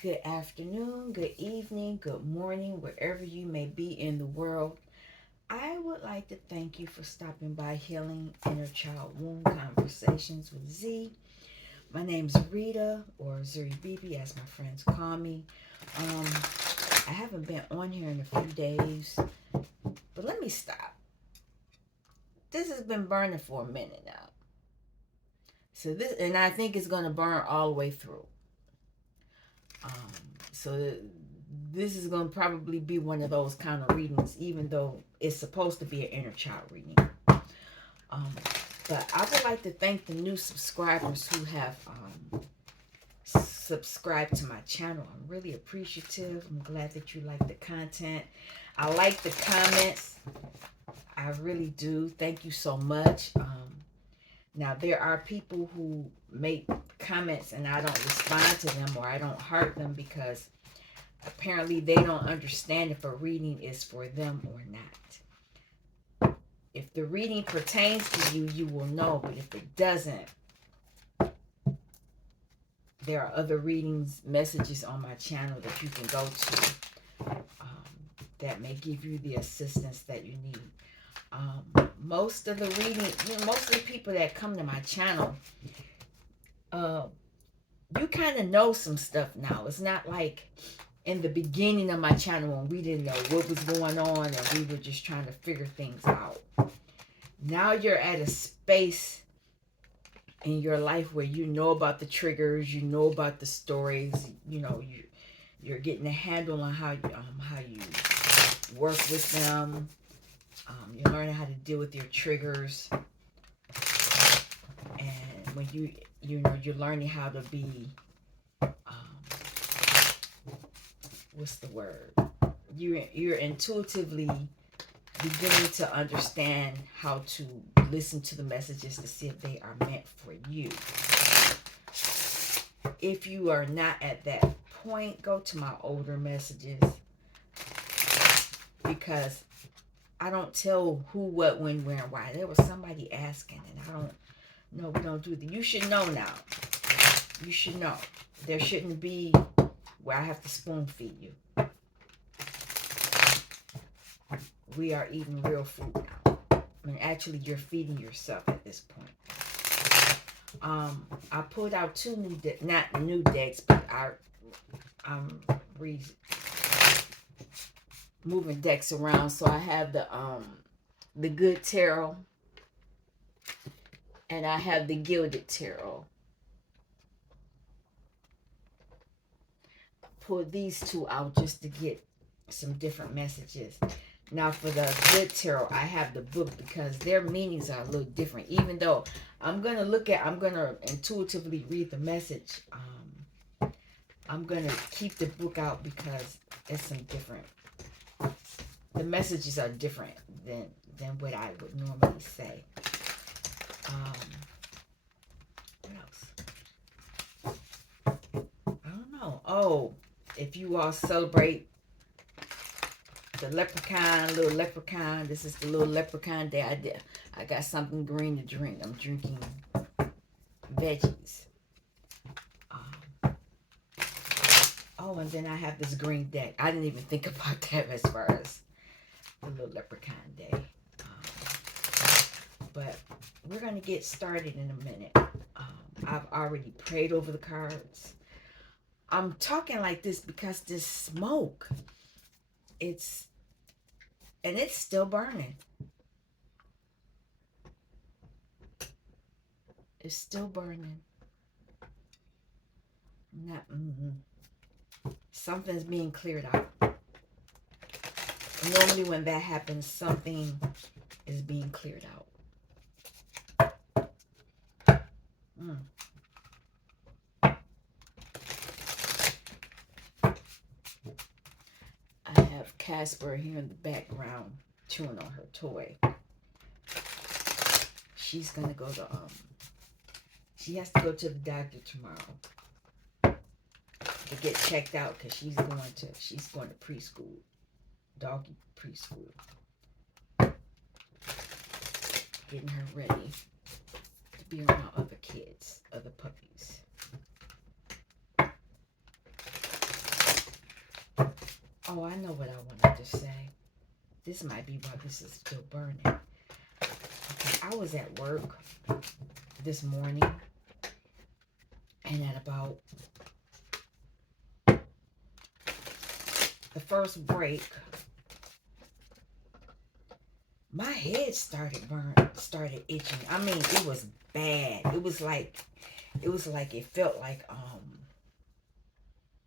Good afternoon, good evening, good morning, wherever you may be in the world. I would like to thank you for stopping by Healing Inner Child Wound Conversations with Z. My name's Rita, or Zuri Bibi, as my friends call me. Um, I haven't been on here in a few days, but let me stop. This has been burning for a minute now. And I think it's going to burn all the way through. Um, so this is going to probably be one of those kind of readings, even though it's supposed to be an inner child reading. Um, but I would like to thank the new subscribers who have subscribed to my channel. I'm really appreciative. I'm glad that you like the content. I like the comments. I really do. Thank you so much. Now, there are people who make comments and I don't respond to them or I don't heart them because apparently they don't understand if a reading is for them or not. If the reading pertains to you, you will know. But if it doesn't, there are other readings, messages on my channel that you can go to that may give you the assistance that you need. Most of the reading, most of the people that come to my channel, you kind of know some stuff now. It's not like in the beginning of my channel when we didn't know what was going on and we were just trying to figure things out. Now you're at a space in your life where you know about the triggers, you know about the stories, you're getting a handle on how you work with them. You're learning how to deal with your triggers, and when you're learning how to be what's the word? You're intuitively beginning to understand how to listen to the messages to see if they are meant for you. If you are not at that point, go to my older messages, because I don't tell who, what, when, where, and why. There was somebody asking, and I don't know. We don't do that. You should know now. You should know. There shouldn't be where I have to spoon feed you. We are eating real food now. I mean, actually, you're feeding yourself at this point. I pulled out two new not new decks, but I'm moving decks around. So I have the Good Tarot, and I have the Gilded Tarot. I pulled these two out just to get some different messages. Now for the Good Tarot, I have the book because their meanings are a little different. Even though I'm going to intuitively read the message. I'm going to keep the book out because it's some different. The messages are different than what I would normally say. What else? I don't know. Oh, if you all celebrate the little leprechaun. This is the little leprechaun day. I got something green to drink. I'm drinking veggies. Oh, and then I have this green deck. I didn't even think about that as far as the little leprechaun day. But we're going to get started in a minute. I've already prayed over the cards. I'm talking like this because this smoke, it's still burning. It's still burning. Not, Something's being cleared out. Normally when that happens, something is being cleared out. I have Casper here in the background chewing on her toy. She's gonna go to she has to go to the doctor tomorrow to get checked out because she's going to preschool, doggy preschool. Getting her ready to be around other kids, other puppies. Oh, I know what I wanted to say. This might be why this is still burning. Okay, I was at work this morning, and at about the first break, my head started itching. I mean, it was bad. It felt like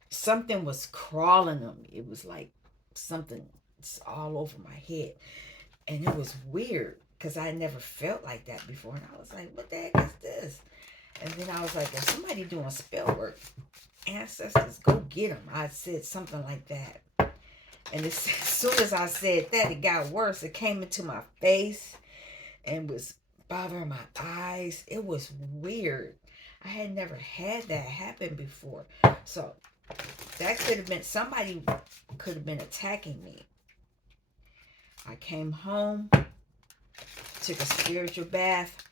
something was crawling on me. It was like something all over my head. And it was weird because I never felt like that before. And I was like, what the heck is this? And then I was like, if somebody doing spell work, ancestors, go get them. I said something like that. And as soon as I said that, it got worse. It came into my face and was bothering my eyes. It was weird. I had never had that happen before. So that could have been, somebody could have been attacking me. I came home, took a spiritual bath,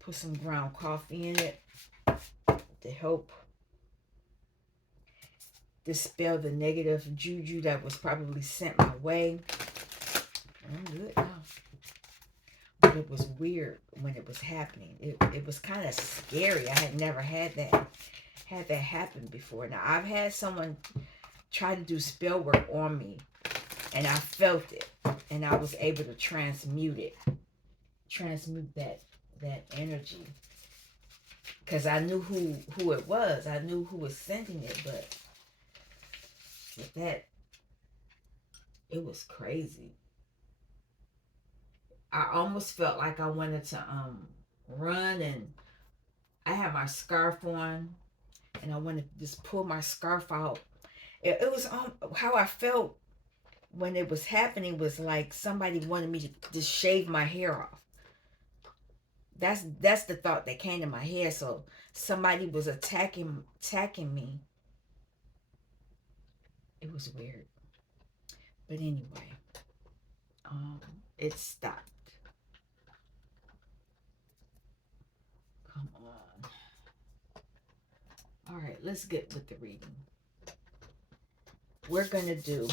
put some ground coffee in it to help dispel the negative juju that was probably sent my way. I'm good now. But it was weird when it was happening. It was kind of scary. I had never had that happen before. Now, I've had someone try to do spell work on me, and I felt it, and I was able to transmute that energy, because I knew who it was. I knew who was sending it, but with that, it was crazy. I almost felt like I wanted to run, and I had my scarf on, and I wanted to just pull my scarf out. It was how I felt when it was happening was like somebody wanted me to just shave my hair off. That's the thought that came to my head. So somebody was attacking me. It was weird. But anyway, it stopped. Come on. All right, let's get with the reading. We're going to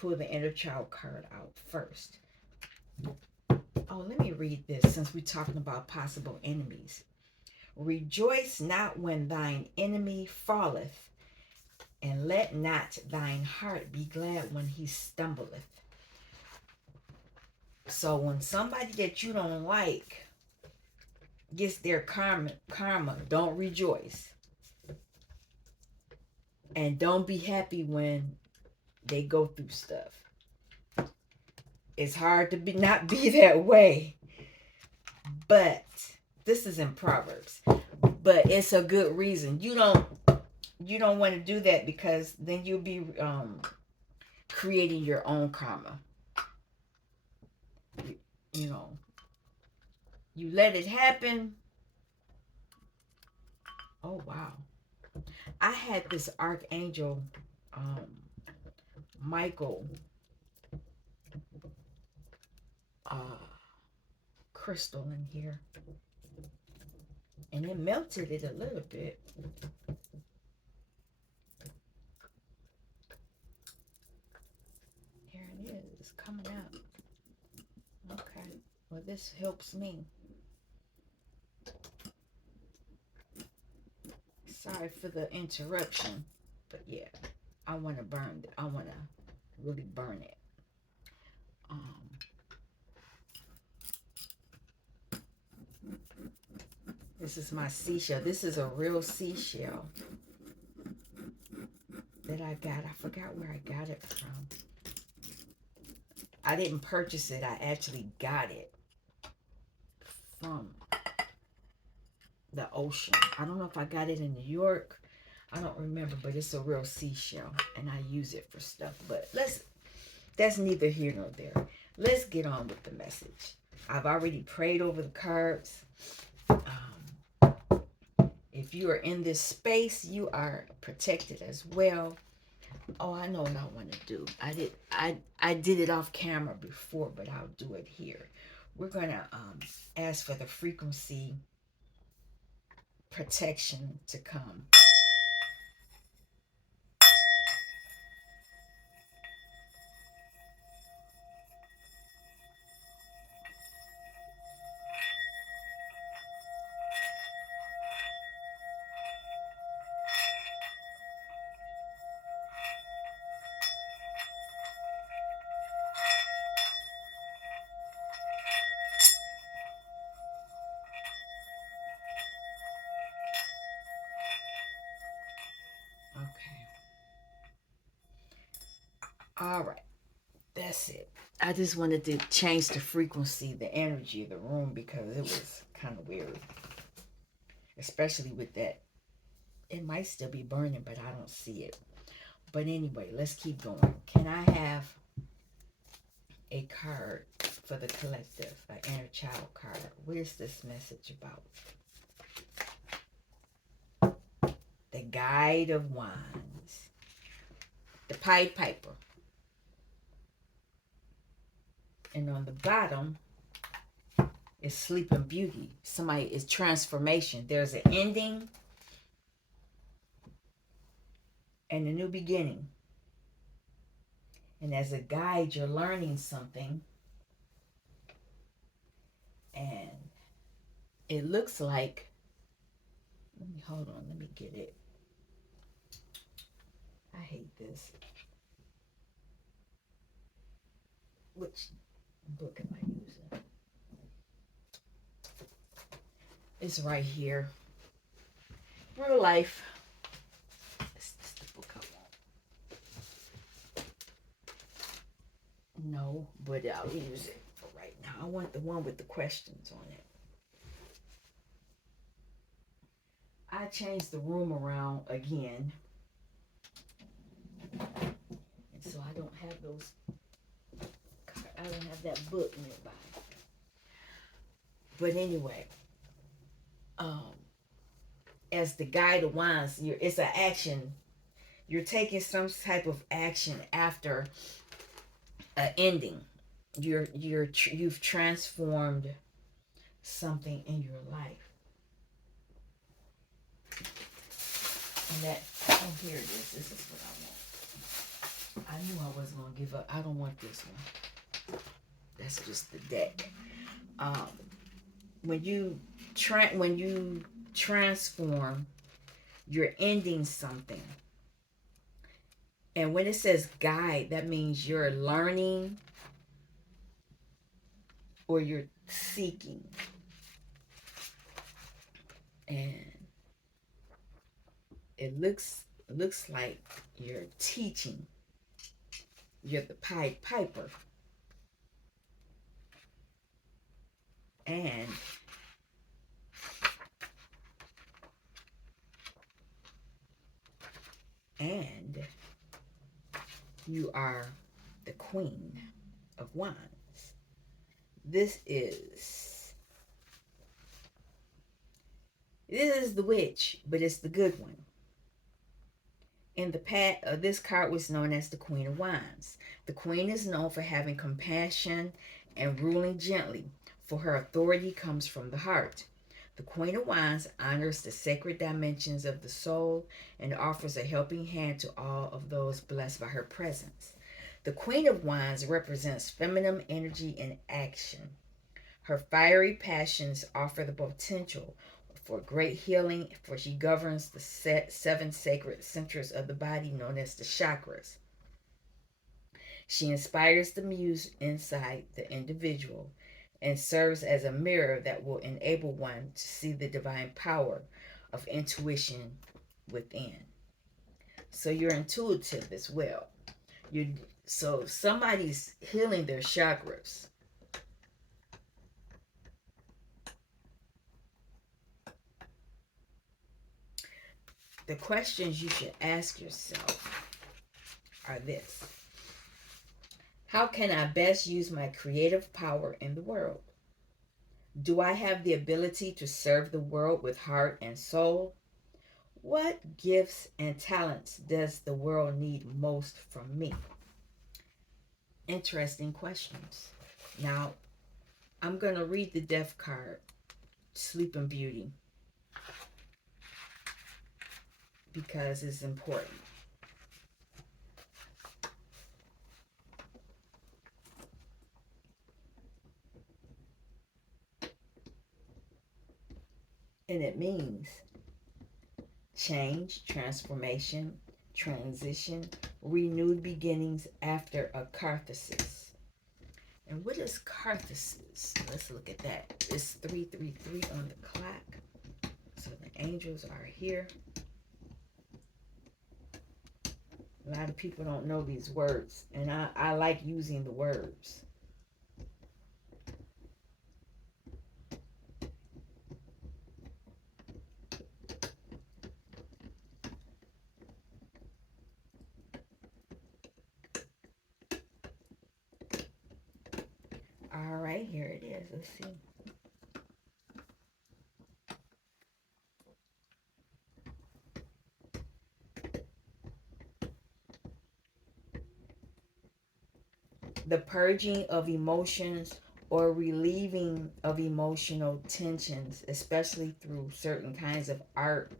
pull the inner child card out first. Oh, let me read this since we're talking about possible enemies. Rejoice not when thine enemy falleth, and let not thine heart be glad when he stumbleth. So when somebody that you don't like gets their karma, don't rejoice. And don't be happy when they go through stuff. It's hard to not be that way. But this is in Proverbs. But it's a good reason. You don't want to do that, because then you'll be creating your own karma. You know, you let it happen. Oh wow. I had this archangel Michael crystal in here, and it melted it a little bit. Here it is. It's coming out. Okay. Well, this helps me. Sorry for the interruption, but yeah, I want to burn it. I want to really burn it. This is my seashell. This is a real seashell that I got. I forgot where I got it from. I didn't purchase it. I actually got it from the ocean. I don't know if I got it in New York. I don't remember, but it's a real seashell, and I use it for stuff. But that's neither here nor there. Let's get on with the message. I've already prayed over the cards. If you are in this space, you are protected as well. Oh, I know what I want to do. I did it off camera before, but I'll do it here. We're going to ask for the frequency protection to come. All right. That's it. I just wanted to change the frequency, the energy of the room because it was kind of weird. Especially with that. It might still be burning, but I don't see it. But anyway, let's keep going. Can I have a card for the collective, an inner child card? What is this message about? The Guide of Wands. The Pied Piper. And on the bottom is Sleeping Beauty. Somebody is transformation. There's an ending and a new beginning. And as a guide, you're learning something. And it looks like, hold on, let me get it. I hate this. Which book am I using? It's right here. Real life. Is this the book I want? No, but I'll use it for right now. I want the one with the questions on it. I changed the room around again. And so I don't have those. I don't have that book nearby. But anyway, as the Guide of Wands, it's an action. You're taking some type of action after an ending. You've transformed something in your life. And that, oh, here it is. This is what I want. I knew I wasn't gonna give up. I don't want this one. That's just the deck. When you transform, you're ending something. And when it says guide, that means you're learning or you're seeking. And it looks like you're teaching. You're the Pied Piper. And you are the Queen of Wands. This is the witch, but it's the good one. In the past, this card was known as the Queen of Wands. The Queen is known for having compassion and ruling gently, for her authority comes from the heart. The Queen of Wands honors the sacred dimensions of the soul and offers a helping hand to all of those blessed by her presence. The Queen of Wands represents feminine energy in action. Her fiery passions offer the potential for great healing, for she governs the seven sacred centers of the body known as the chakras. She inspires the muse inside the individual and serves as a mirror that will enable one to see the divine power of intuition within. So you're intuitive as well. So somebody's healing their chakras. The questions you should ask yourself are this: how can I best use my creative power in the world? Do I have the ability to serve the world with heart and soul? What gifts and talents does the world need most from me? Interesting questions. Now, I'm going to read the Death card, Sleeping Beauty, because it's important. And it means change, transformation, transition, renewed beginnings after a catharsis. And what is catharsis? Let's look at that. It's 333 on the clock. So the angels are here. A lot of people don't know these words, and I like using the words. All right, here it is. Let's see. The purging of emotions or relieving of emotional tensions, especially through certain kinds of art,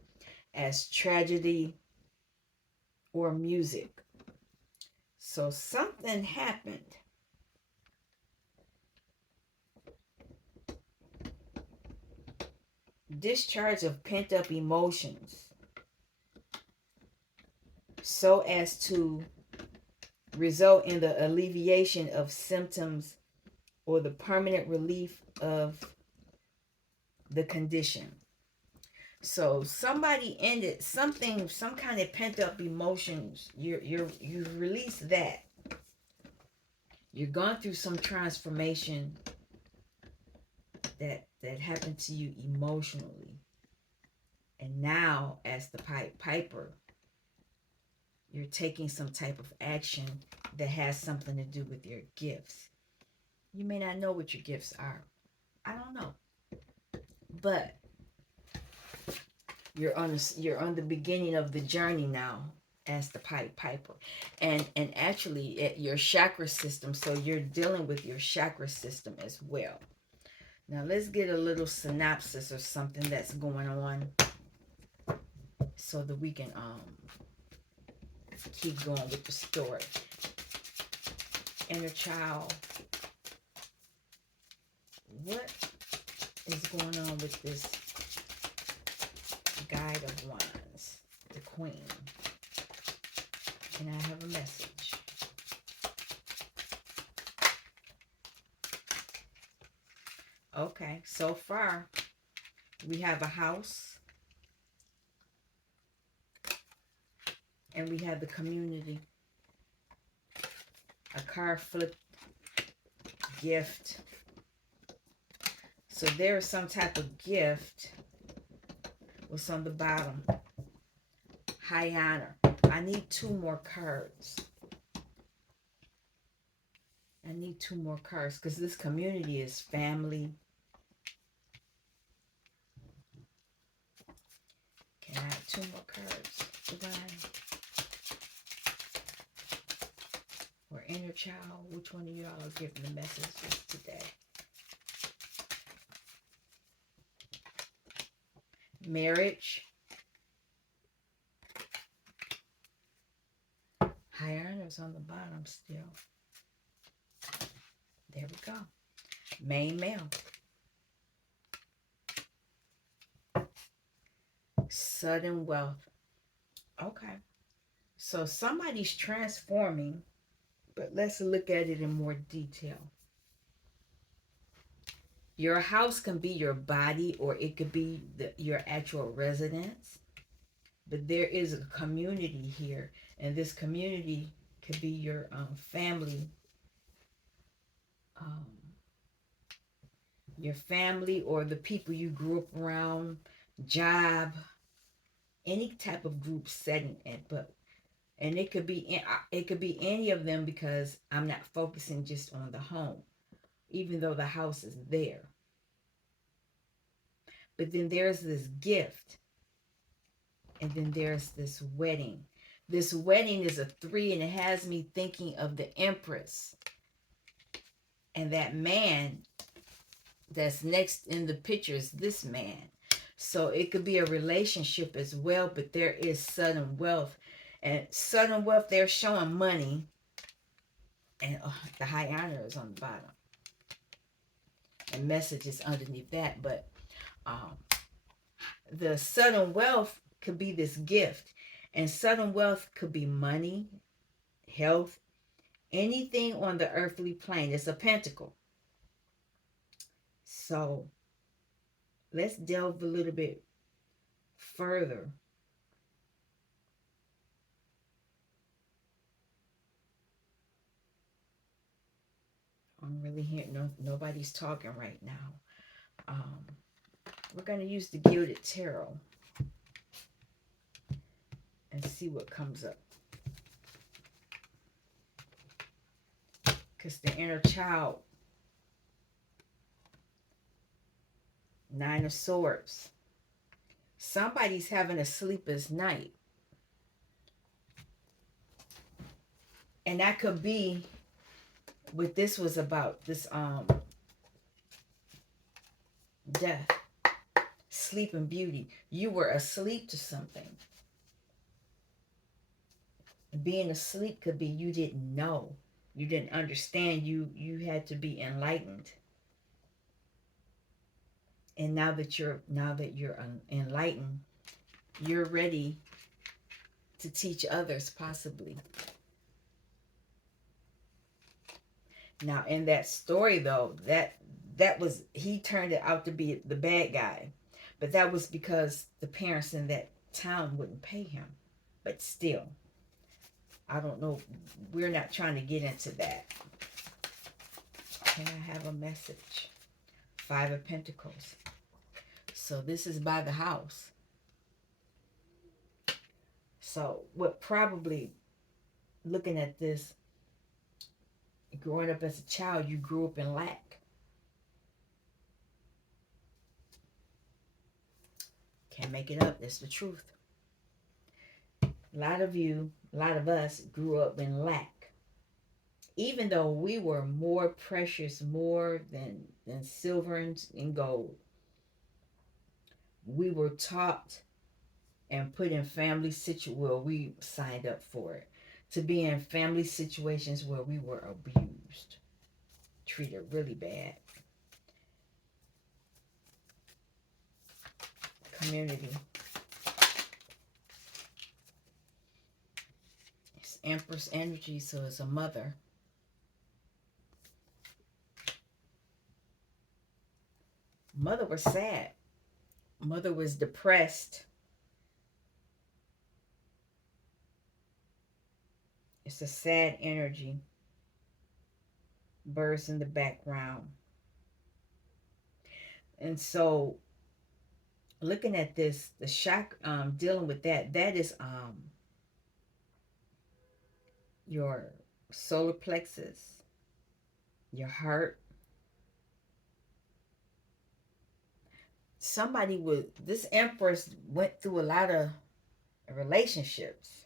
as tragedy or music. So something happened. Discharge of pent up emotions so as to result in the alleviation of symptoms or the permanent relief of the condition. So somebody ended something, some kind of pent up emotions. You release that. You're going through some transformation that happened to you emotionally, and now as the piper, you're taking some type of action that has something to do with your gifts. You may not know what your gifts are. I don't know, but you're on the beginning of the journey now as the piper, and actually at your chakra system. So you're dealing with your chakra system as well. Now let's get a little synopsis or something that's going on, so that we can keep going with the story. Inner child, what is going on with this Guide of Wands, the Queen? Can I have a message? Okay, so far we have a house and we have the community, a car flip, gift. So there is some type of gift. What's on the bottom? High honor. I need two more cards. I need two more cards because this community is family. Can I have two more cards? Divine or inner child? Which one of y'all are giving the messages today? Marriage. High honors on the bottom still. There we go. Main male. Sudden wealth. Okay. So somebody's transforming, but let's look at it in more detail. Your house can be your body or it could be your actual residence. But there is a community here, and this community could be your family. Um, your family or the people you grew up around, job, any type of group setting. And it could be any of them, because I'm not focusing just on the home, even though the house is there. But then there's this gift, and then there's this wedding. This wedding is a 3, and it has me thinking of the Empress and that man that's next in the picture is this man. So it could be a relationship as well, but there is sudden wealth. And sudden wealth, they're showing money. And the high honor is on the bottom. And messages underneath that. But the sudden wealth could be this gift. And sudden wealth could be money, health, anything on the earthly plane. It's a pentacle. So let's delve a little bit further. I'm really hearing nobody's talking right now. Um, we're going to use the Gilded Tarot and see what comes up. Because the inner child, Nine of Swords. Somebody's having a sleepless night. And that could be what this was about. This death. Sleep and beauty. You were asleep to something. Being asleep could be you didn't know. You didn't understand. You had to be enlightened. And now that you're enlightened, you're ready to teach others, possibly. Now, in that story, though, that was, he turned it out to be the bad guy, but that was because the parents in that town wouldn't pay him. But still, I don't know. We're not trying to get into that. Can I have a message? Five of Pentacles. So this is by the house. So what probably, looking at this, growing up as a child, you grew up in lack. Can't make it up. That's the truth. A lot of you, a lot of us grew up in lack. Even though we were more precious, more than silver and gold, we were taught and put in family situations where we signed up for it. To be in family situations where we were abused, treated really bad. Community. It's Empress energy, so it's a mother. Mother was sad. Mother was depressed. It's a sad energy. Birds in the background. And so, looking at this, the shock, dealing with that is your solar plexus, your heart. Somebody with this Empress went through a lot of relationships.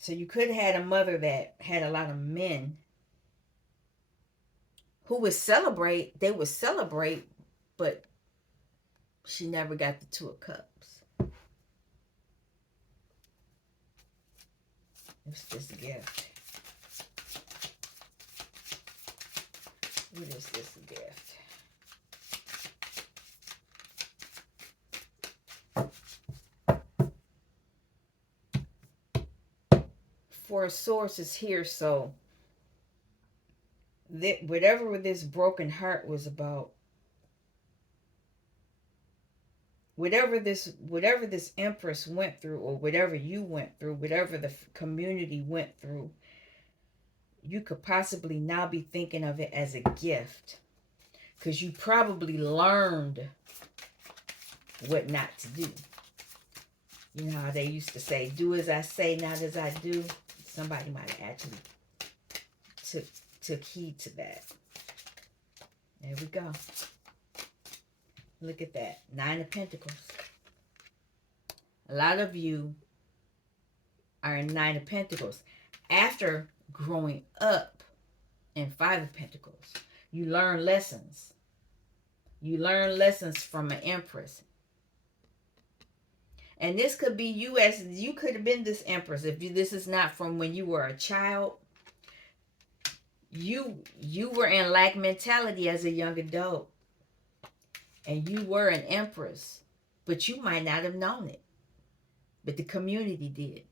So you could have had a mother that had a lot of men who would celebrate. They would celebrate, but she never got the Two of Cups. What's this gift? What is this gift? Four of Swords is here, so whatever this broken heart was about, whatever this Empress went through, or whatever you went through, whatever the community went through, you could possibly now be thinking of it as a gift, because you probably learned what not to do. You know how they used to say, do as I say, not as I do? Somebody might have actually took heed to that. There we go. Look at that. Nine of Pentacles. A lot of you are in Nine of Pentacles. After growing up in Five of Pentacles, you learn lessons. You learn lessons from an Empress. And this could be you, as you could have been this Empress. If this is not from when you were a child, you were in lack mentality as a young adult. And you were an Empress. But you might not have known it. But the community did.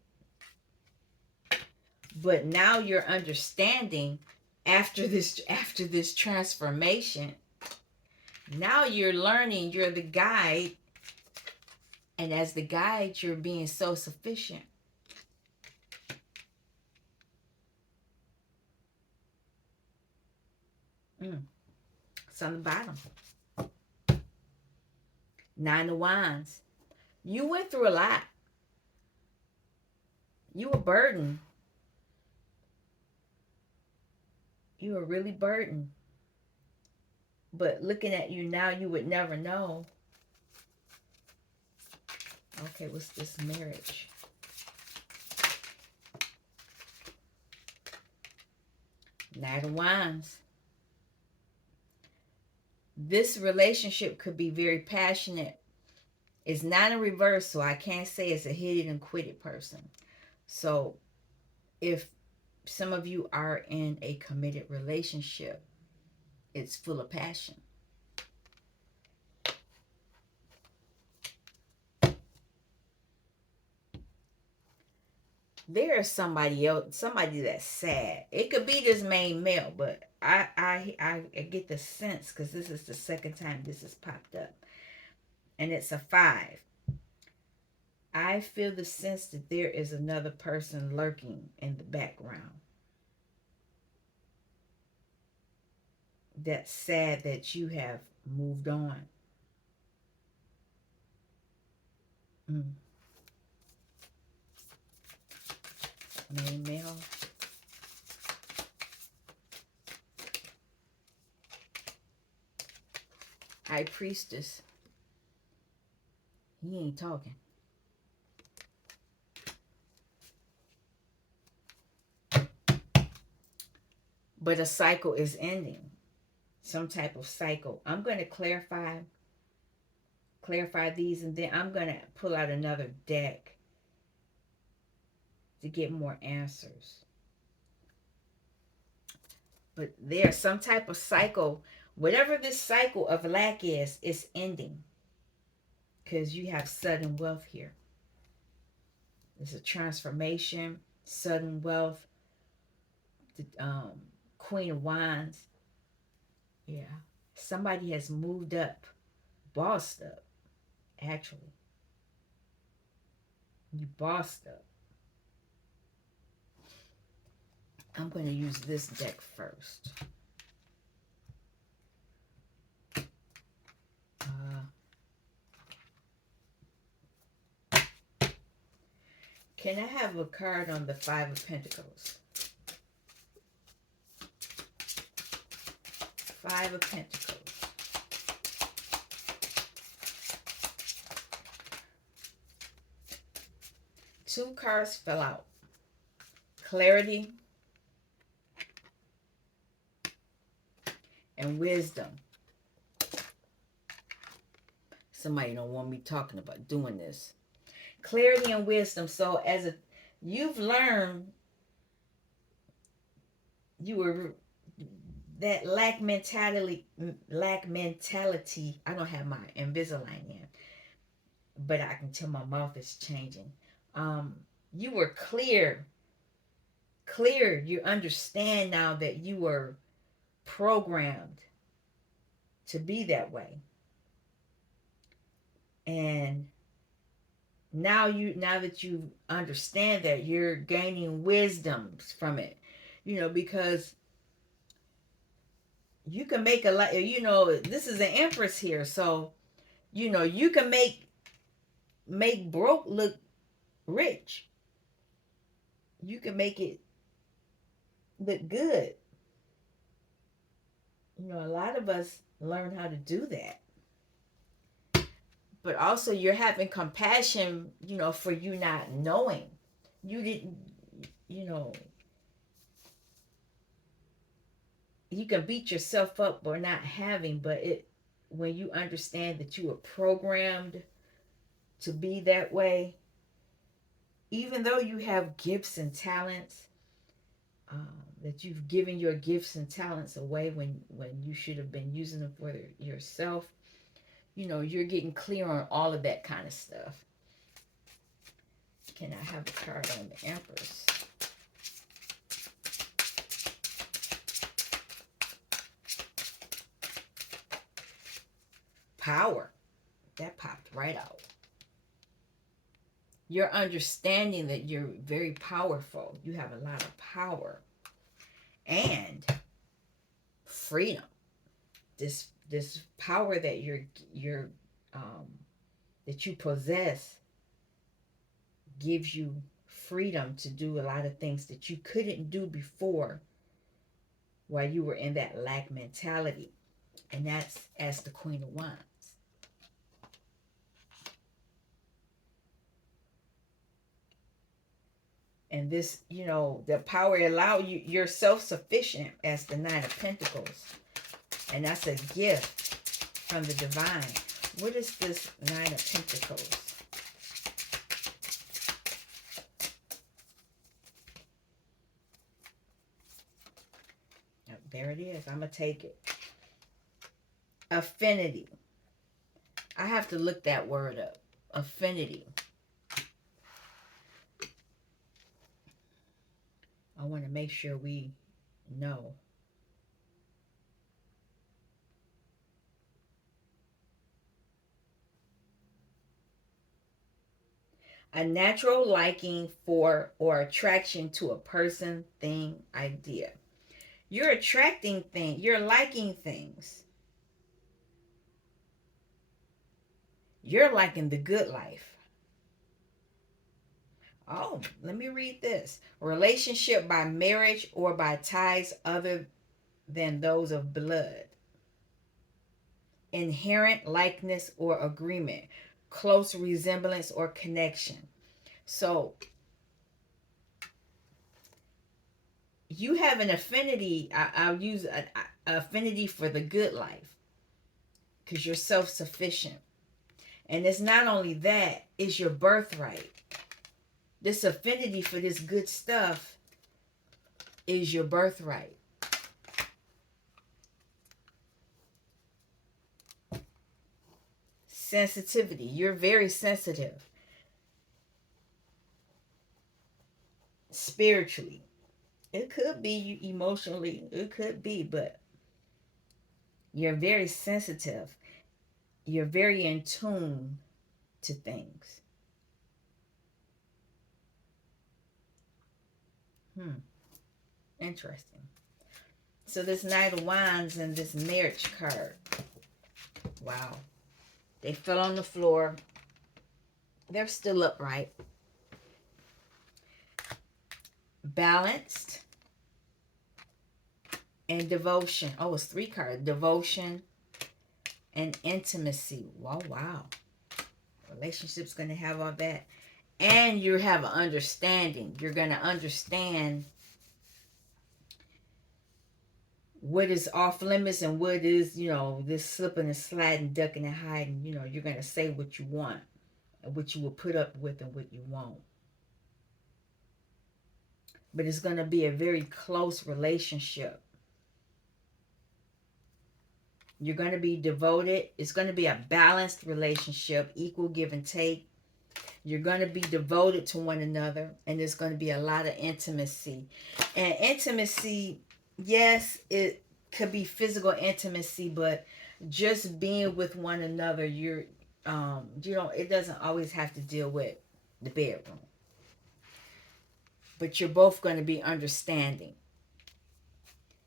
But now you're understanding after this transformation. Now you're learning, you're the guide. And as the guide, you're being so sufficient. It's on the bottom. Nine of Wands. You went through a lot. You were burdened. You were really burdened. But looking at you now, you would never know. Okay, what's this marriage? Knight of Wands. This relationship could be very passionate. It's not in reverse, so I can't say it's a hit it and quit it person. So if some of you are in a committed relationship, it's full of passion. There is somebody else, somebody that's sad. It could be this main male, but I get the sense, because this is the second time this has popped up, and it's a 5. I feel the sense that there is another person lurking in the background. That's sad that you have moved on. Main male. High Priestess. He ain't talking. But a cycle is ending. Some type of cycle. I'm going to clarify these, and then I'm going to pull out another deck to get more answers. But there's some type of cycle. Whatever this cycle of lack is, it's ending. Because you have sudden wealth here. It's a transformation, sudden wealth. The Queen of Wands. Yeah. Somebody has moved up, bossed up, actually. You bossed up. I'm going to use this deck first. Can I have a card on the 5 of Pentacles? 5 of Pentacles. Two cards fell out. Clarity and wisdom. Somebody don't want me talking about doing this. Clarity and wisdom. So you've learned, you were that lack mentality. I don't have my Invisalign in, but I can tell my mouth is changing. You were clear. You understand now that you were programmed to be that way, and now that you understand that, you're gaining wisdom from it, because you can make a lot, this is an Empress here, so you can make broke look rich. You can make it look good. A lot of us learn how to do that. But also you're having compassion, for you not knowing. You didn't, you can beat yourself up for not having, but when you understand that you were programmed to be that way, even though you have gifts and talents, that you've given your gifts and talents away when you should have been using them for yourself, you're getting clear on all of that kind of stuff. Can I have a card on the Empress? Power. That popped right out. You're understanding that you're very powerful. You have a lot of power. And freedom. this power that you're um, that you possess gives you freedom to do a lot of things that you couldn't do before while you were in that lack mentality. And that's as the Queen of Wands. And this, the power allow you, you're self-sufficient as the Nine of Pentacles. And that's a gift from the divine. What is this Nine of Pentacles? Oh, there it is. I'm going to take it. Affinity. I have to look that word up. Affinity. I want to make sure we know. A natural liking for or attraction to a person, thing, idea. You're attracting things. You're liking things. You're liking the good life. Oh, let me read this. Relationship by marriage or by ties other than those of blood. Inherent likeness or agreement. Close resemblance or connection. So you have an affinity. I'll use an affinity for the good life because you're self-sufficient. And it's not only that, it's your birthright. This affinity for this good stuff is your birthright. Sensitivity. You're very sensitive. Spiritually. It could be you emotionally. It could be, but you're very sensitive. You're very in tune to things. Interesting. So this Knight of Wands and this marriage card. Wow. They fell on the floor. They're still upright. Balanced. And devotion. Oh, it's 3 cards. Devotion and intimacy. Wow, wow. Relationship's going to have all that. And you have an understanding. You're going to understand what is off limits and what is, this slipping and sliding, ducking and hiding. You're going to say what you want and what you will put up with and what you won't. But it's going to be a very close relationship. You're going to be devoted. It's going to be a balanced relationship, equal give and take. You're going to be devoted to one another, and there's going to be a lot of intimacy. And intimacy, yes, it could be physical intimacy, but just being with one another, it doesn't always have to deal with the bedroom. But you're both going to be understanding.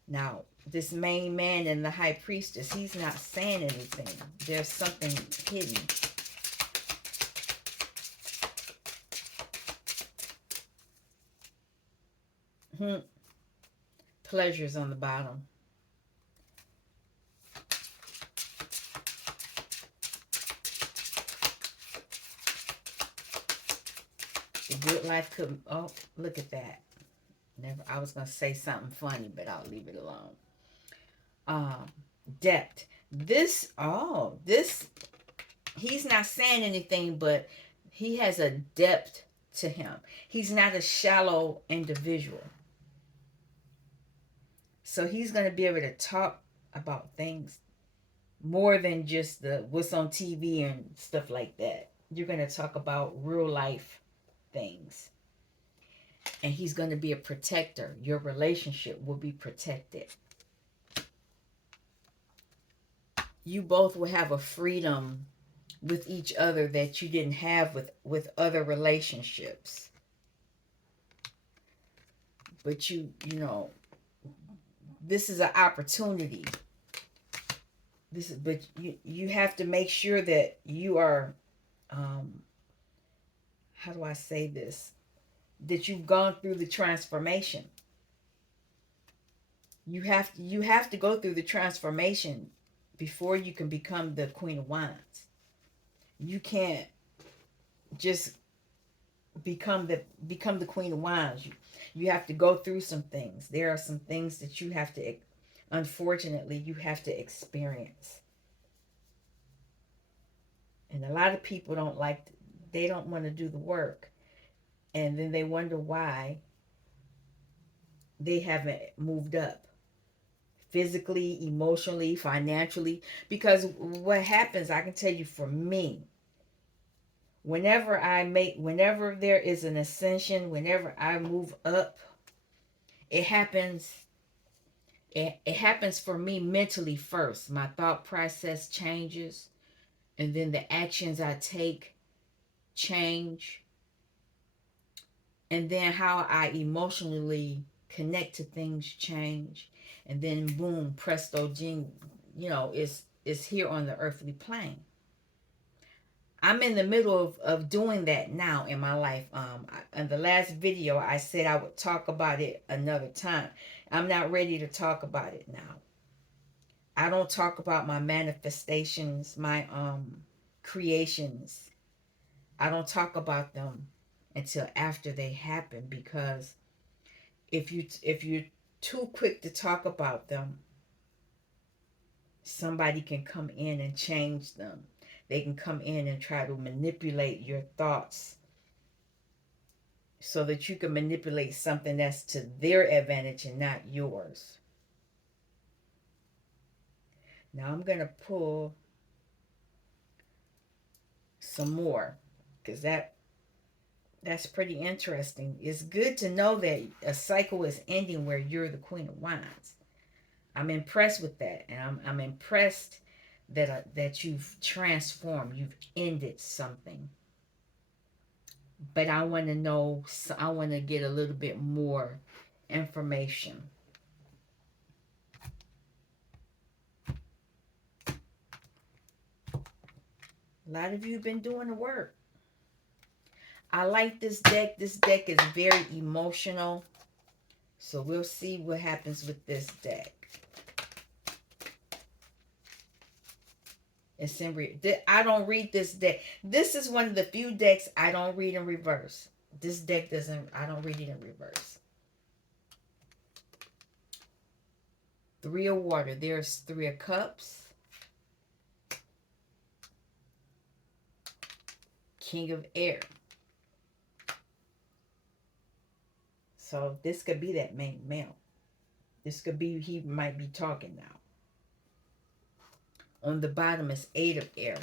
Now, this main man and the high priestess, he's not saying anything. There's something hidden. Pleasures on the bottom. The good life could... Oh, look at that. Never. I was going to say something funny, but I'll leave it alone. Depth. This, he's not saying anything, but he has a depth to him. He's not a shallow individual. So he's going to be able to talk about things more than just what's on TV and stuff like that. You're going to talk about real life things. And he's going to be a protector. Your relationship will be protected. You both will have a freedom with each other that you didn't have with other relationships. But this is an opportunity This is, but you have to make sure that you are, um, how do I say this? That you've gone through the transformation. You have to go through the transformation before you can become the Queen of Wands. You can't just become the Queen of Wands. You have to go through some things. There are some things that you have to, unfortunately, you have to experience. And a lot of people they don't want to do the work, and then they wonder why they haven't moved up physically, emotionally, financially. Because what happens, I can tell you, for me, whenever there is an ascension, whenever I move up, it happens. It happens for me mentally first. My thought process changes, and then the actions I take change, and then how I emotionally connect to things change, and then boom, presto, jing, it's here on the earthly plane. I'm in the middle of doing that now in my life. In the last video, I said I would talk about it another time. I'm not ready to talk about it now. I don't talk about my manifestations, my creations. I don't talk about them until after they happen, because if you're too quick to talk about them, somebody can come in and change them. They can come in and try to manipulate your thoughts so that you can manipulate something that's to their advantage and not yours. Now I'm going to pull some more, because that's pretty interesting. It's good to know that a cycle is ending where you're the Queen of Wands. I'm impressed with that, and I'm impressed that you've transformed, you've ended something. But I want to know, I want to get a little bit more information. A lot of you have been doing the work. I like this deck. This deck is very emotional. So we'll see what happens with this deck. I don't read this deck. This is one of the few decks I don't read in reverse. This deck I don't read it in reverse. Three of water. There's Three of Cups. King of air. So this could be that main male. This could be, he might be talking now. On the bottom is Eight of air.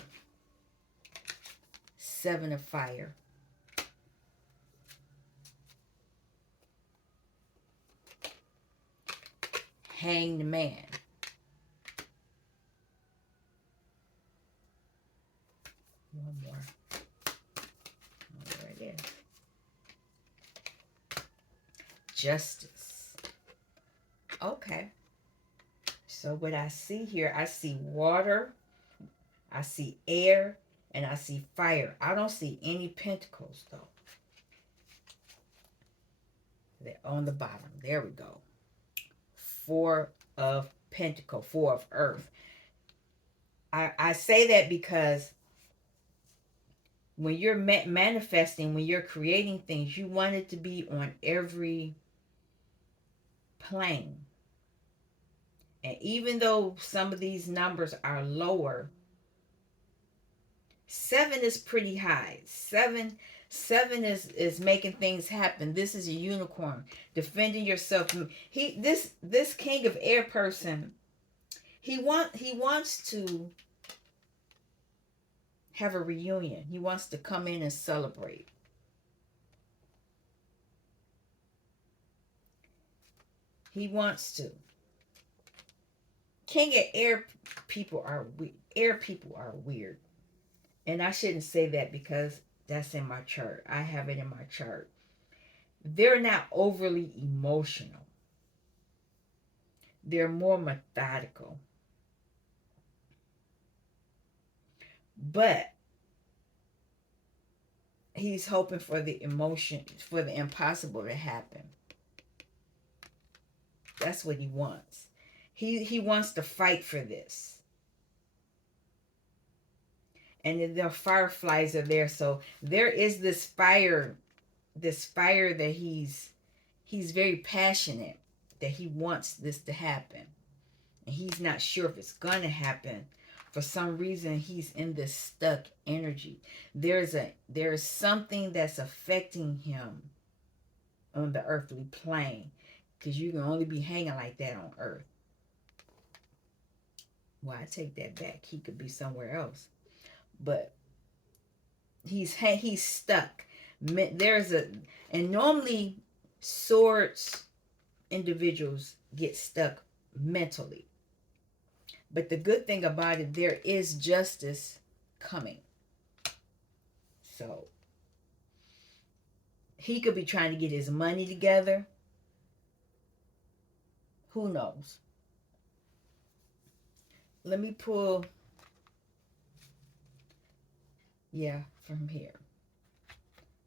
Seven of fire. Hanged man. One more. Oh, there it is. Justice. Okay. So what I see here, I see water, I see air, and I see fire. I don't see any pentacles, though. They're on the bottom. There we go. Four of pentacle, four of earth. I say that because when you're manifesting, when you're creating things, you want it to be on every plane. And even though some of these numbers are lower, 7 is pretty high. Seven is making things happen. This is a unicorn defending yourself. This king of air person, he wants to have a reunion. He wants to come in and celebrate. He wants to. King of air people are weird. And I shouldn't say that because that's in my chart. I have it in my chart. They're not overly emotional. They're more methodical. But he's hoping for the emotion, for the impossible to happen. That's what he wants. He wants to fight for this. And the fireflies are there, so there is this fire that he's very passionate that he wants this to happen. And he's not sure if it's gonna happen. For some reason he's in this stuck energy. There's something that's affecting him on the earthly plane, because you can only be hanging like that on earth. Well, I take that back. He could be somewhere else, but he's stuck. And normally swords individuals get stuck mentally, but the good thing about it, there is justice coming. So he could be trying to get his money together. Who knows? Let me pull, yeah, from here.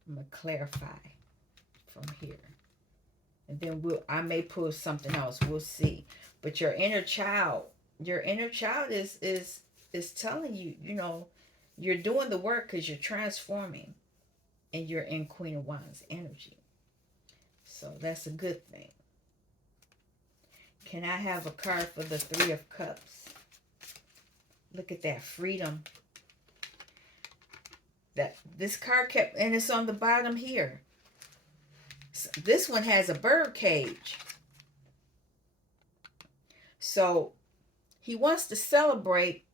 I'm going to clarify from here. And then I may pull something else. We'll see. But your inner child is telling you, you're doing the work because you're transforming, and you're in Queen of Wands energy. So that's a good thing. Can I have a card for the Three of Cups? Look at that, freedom. That this card kept, and it's on the bottom here. This one has a bird cage. So he wants to celebrate,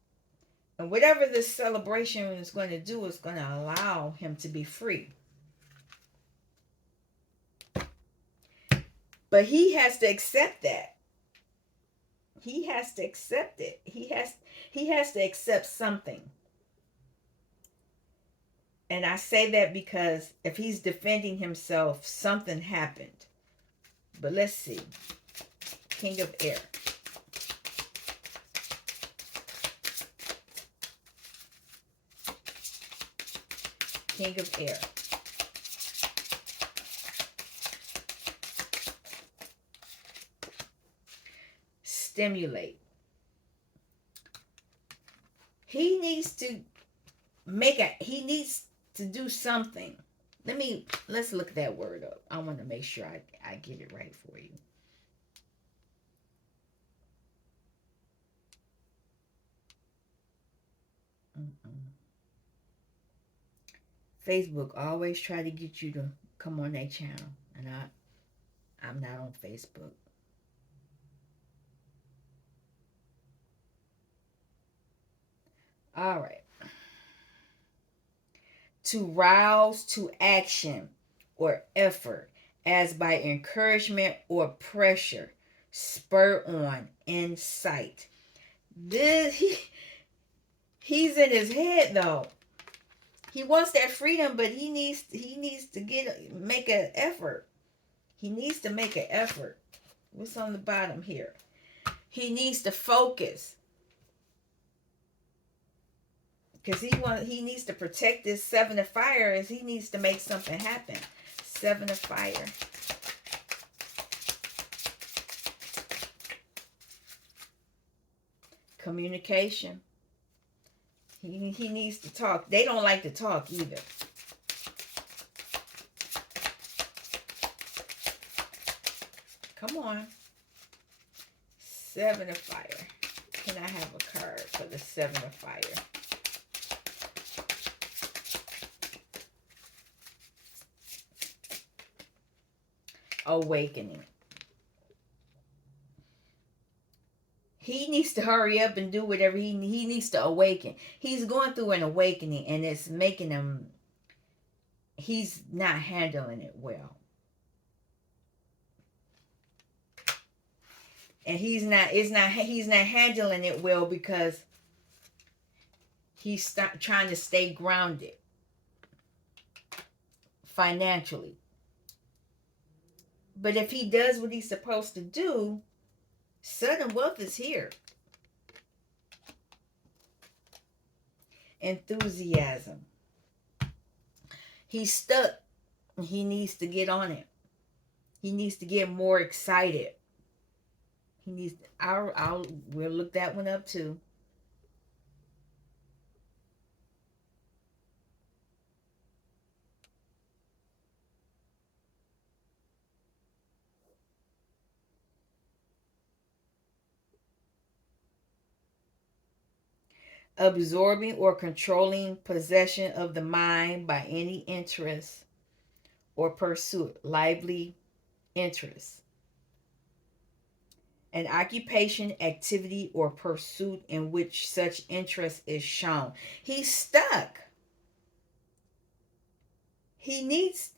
and whatever this celebration is going to do is going to allow him to be free. But he has to accept that. He has to accept it. He has to accept something. And I say that because if he's defending himself, something happened. But let's see. King of Air. King of Air. Stimulate. He needs to do something. Let's look that word up. I want to make sure I get it right for you. Facebook always try to get you to come on their channel, and I'm not on Facebook. All right. To rouse to action or effort, as by encouragement or pressure, spur on, incite. He's in his head though. He wants that freedom, but he needs to make an effort. He needs to make an effort. What's on the bottom here? He needs to focus. Because he needs to protect this Seven of Fire, as he needs to make something happen. Seven of Fire. Communication. He needs to talk. They don't like to talk either. Come on. Seven of Fire. Can I have a card for the Seven of Fire? Awakening. He needs to hurry up and do whatever he needs to awaken. He's going through an awakening, and it's making him, he's not handling it well. And he's not handling it well because he's trying to stay grounded financially. But if he does what he's supposed to do, sudden wealth is here. enthusiasm. He's stuck. He needs to get on it. He needs to get more excited. He needs to, we'll look that one up too. Absorbing or controlling possession of the mind by any interest or pursuit, lively interest. An occupation, activity, or pursuit in which such interest is shown. He's stuck. He's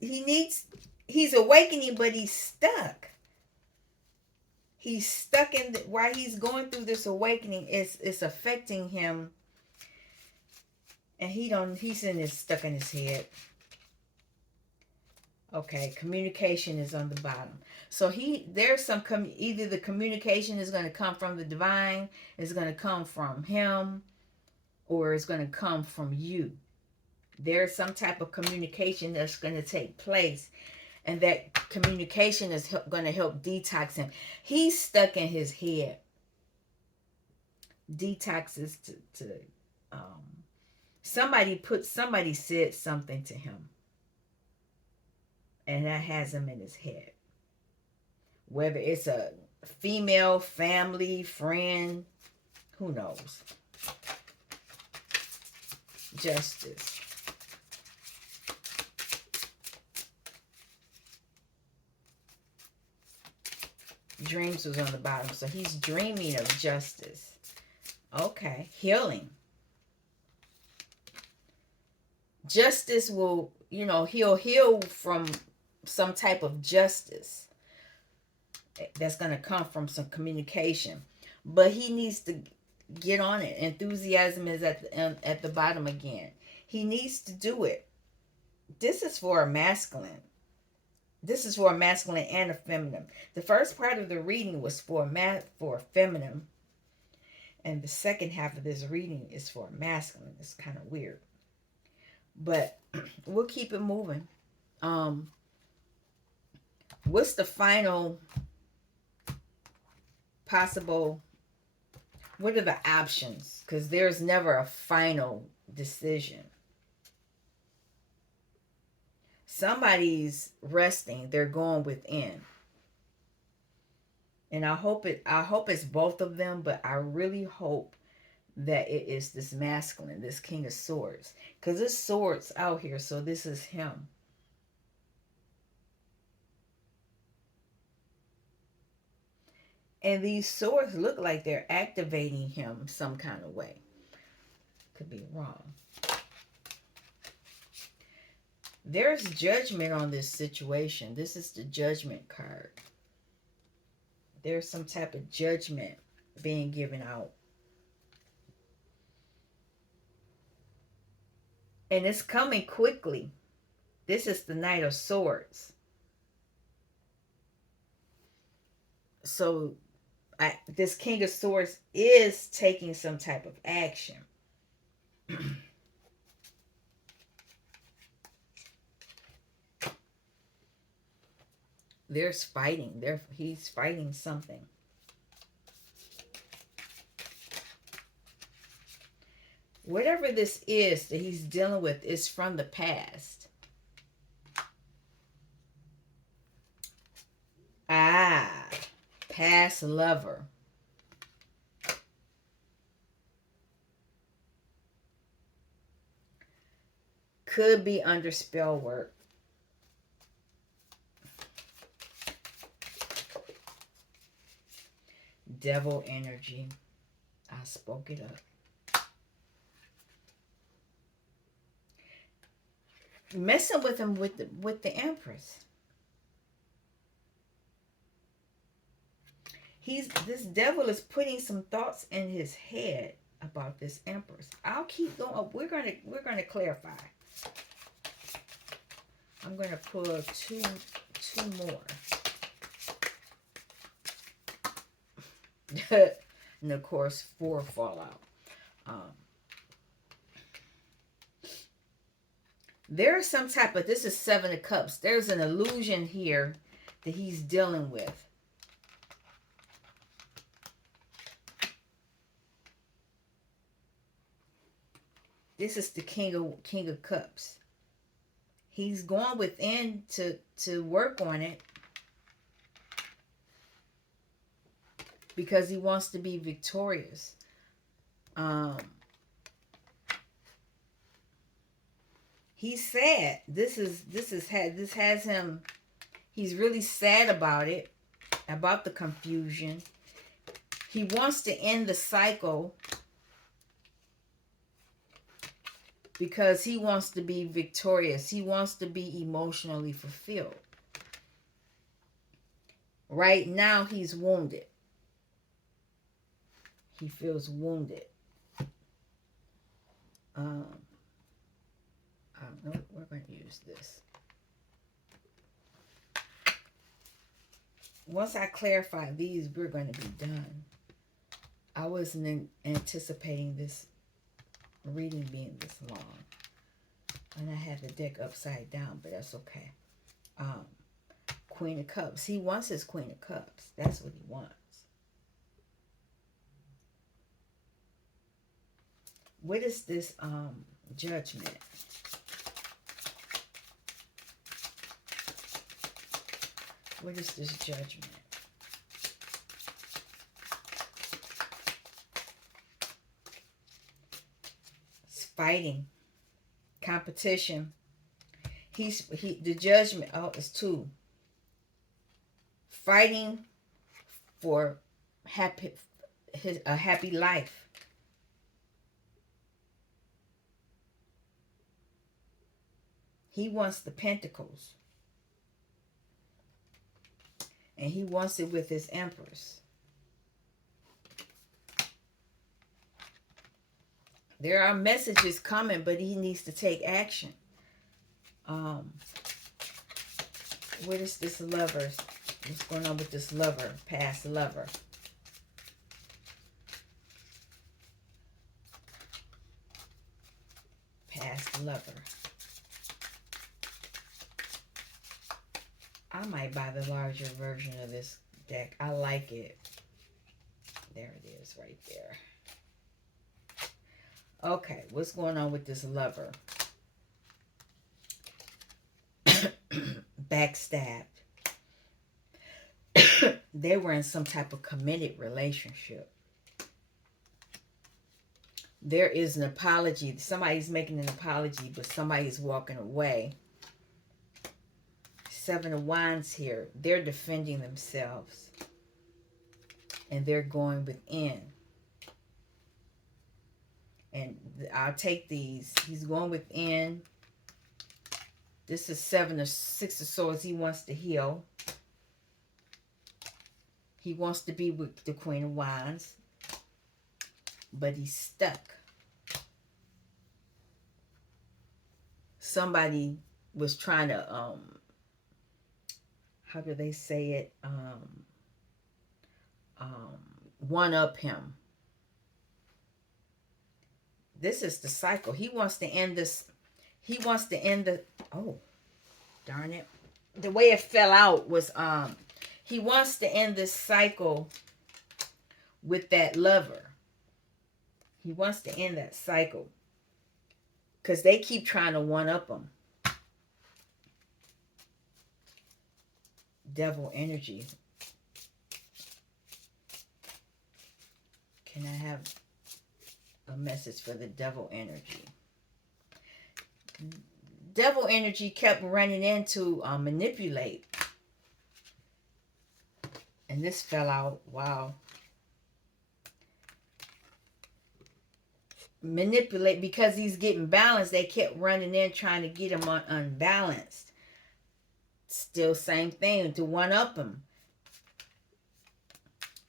awakening, but he's stuck. He's stuck in while he's going through this awakening, it's affecting him, and he's stuck in his head. Okay, communication is on the bottom. So there's some either the communication is going to come from the divine, it's going to come from him, or it's going to come from you. There's some type of communication that's going to take place, and that communication is going to help detox him. He's stuck in his head. Detox is to somebody said something to him, and that has him in his head. Whether it's a female, family, friend, who knows? Justice. Dreams was on the bottom, so he's dreaming of justice. Okay, healing. Justice will, he'll heal from some type of justice that's going to come from some communication, but he needs to get on it. Enthusiasm is at the bottom again. He needs to do it. This is for a masculine. This is for a masculine and a feminine. The first part of the reading was for a feminine, and the second half of this reading is for a masculine. It's kind of weird, but we'll keep it moving. What's the final possible? What are the options? Because there's never a final decision. Somebody's resting. They're going within. And I hope it's both of them, but I really hope that it is this masculine, this King of Swords. Because this sword's out here, so this is him. And these swords look like they're activating him some kind of way. Could be wrong. There's judgment on this situation. This is the judgment card. There's some type of judgment being given out. And it's coming quickly. This is the Knight of Swords. So this King of Swords is taking some type of action. There's fighting. He's fighting something. Whatever this is that he's dealing with is from the past. Past lover. Could be under spell work. Devil energy. I spoke it up. Messing with him with the Empress. This devil is putting some thoughts in his head about this Empress. I'll keep going. We're gonna clarify. I'm gonna pull two more. And of course 4 fall out. There is some type of, this is Seven of Cups. There's an illusion here that he's dealing with. This is the King of Cups. He's going within to work on it because he wants to be victorious. He's sad. This has him. He's really sad about it, about the confusion. He wants to end the cycle because he wants to be victorious. He wants to be emotionally fulfilled. Right now, he's wounded. He feels wounded. No, we're going to use this. Once I clarify these, we're going to be done. I wasn't anticipating this reading being this long. And I had the deck upside down, but that's okay. Queen of Cups. He wants his Queen of Cups. That's what he wants. What is this Judgment? What is this Judgment? It's fighting. Competition. The Judgment. Oh, it's two. Fighting for a happy life. He wants the Pentacles. And he wants it with his Empress. There are messages coming, but he needs to take action. What is this Lover? What's going on with this Lover? Past lover. Past lover. I might buy the larger version of this deck. I like it. There it is right there. Okay, what's going on with this Lover? Backstabbed. They were in some type of committed relationship. There is an apology. Somebody's making an apology, but somebody's walking away. Seven of Wands here. They're defending themselves. And they're going within. And I'll take these. He's going within. This is Six of Swords. He wants to heal. He wants to be with the Queen of Wands. But he's stuck. Somebody was trying to, how do they say it? One up him. This is the cycle. He wants to end this. He wants to end the, oh, darn it. The way it fell out was, he wants to end this cycle with that Lover. He wants to end that cycle. Because they keep trying to one-up him. Devil energy. Can I have a message for the devil energy? Devil energy kept running in to manipulate. And this fell out. Wow. Manipulate, because he's getting balanced. They kept running in trying to get him unbalanced. Still same thing, to one up him.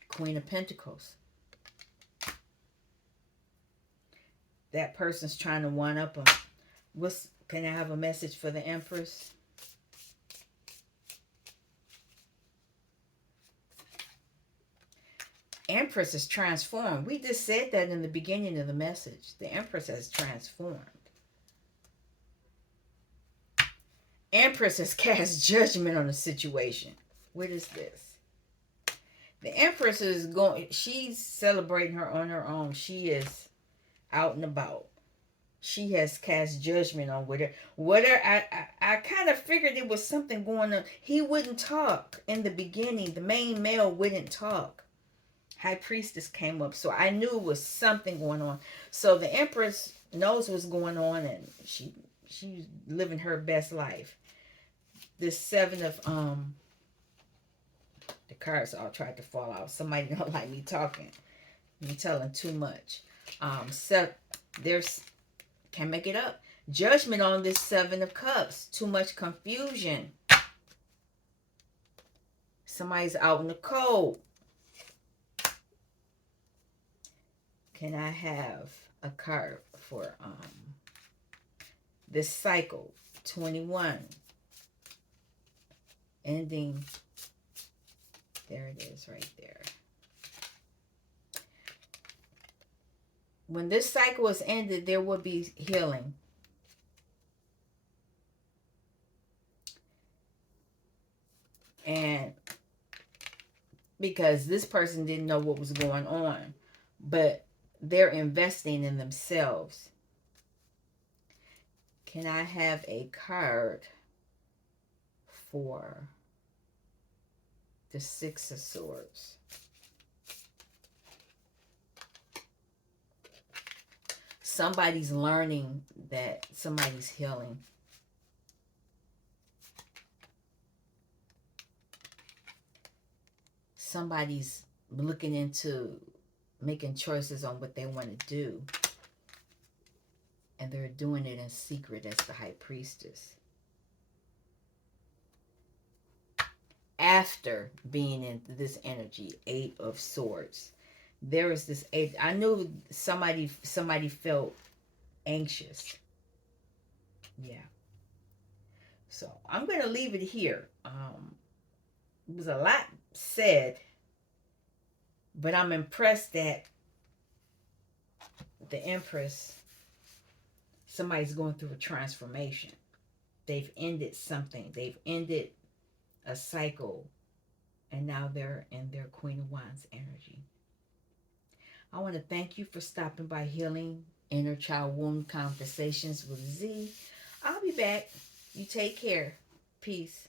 Queen of Pentacles. That person's trying to one up him. Can I have a message for the Empress? Empress is transformed. We just said that in the beginning of the message. The Empress has transformed. Empress has cast judgment on the situation. What is this? The Empress is going, she's celebrating her on her own. She is out and about. She has cast judgment on whatever. I kind of figured there was something going on. He wouldn't talk in the beginning. The main male wouldn't talk. High Priestess came up, so I knew it was something going on. So the Empress knows what's going on, and she's living her best life. This seven of the cards all tried to fall out. Somebody don't like me talking. Me telling too much. So there's, can't make it up. Judgment on this Seven of Cups. Too much confusion. Somebody's out in the cold. Can I have a card for this cycle? 21. Ending. There it is right there. When this cycle is ended, there will be healing. And because this person didn't know what was going on, but they're investing in themselves. Can I have a card for the Six of Swords? Somebody's learning that somebody's healing. Somebody's looking into making choices on what they want to do. And they're doing it in secret as the High Priestess. After being in this energy, Eight of Swords. There is this eight. I knew somebody felt anxious. Yeah. So I'm going to leave it here. It was a lot said, but I'm impressed that the Empress, somebody's going through a transformation. They've ended something. They've ended a cycle, and now they're in their Queen of Wands energy. I want to thank you for stopping by Healing Inner Child Wound Conversations with Z. I'll be back. You take care. Peace.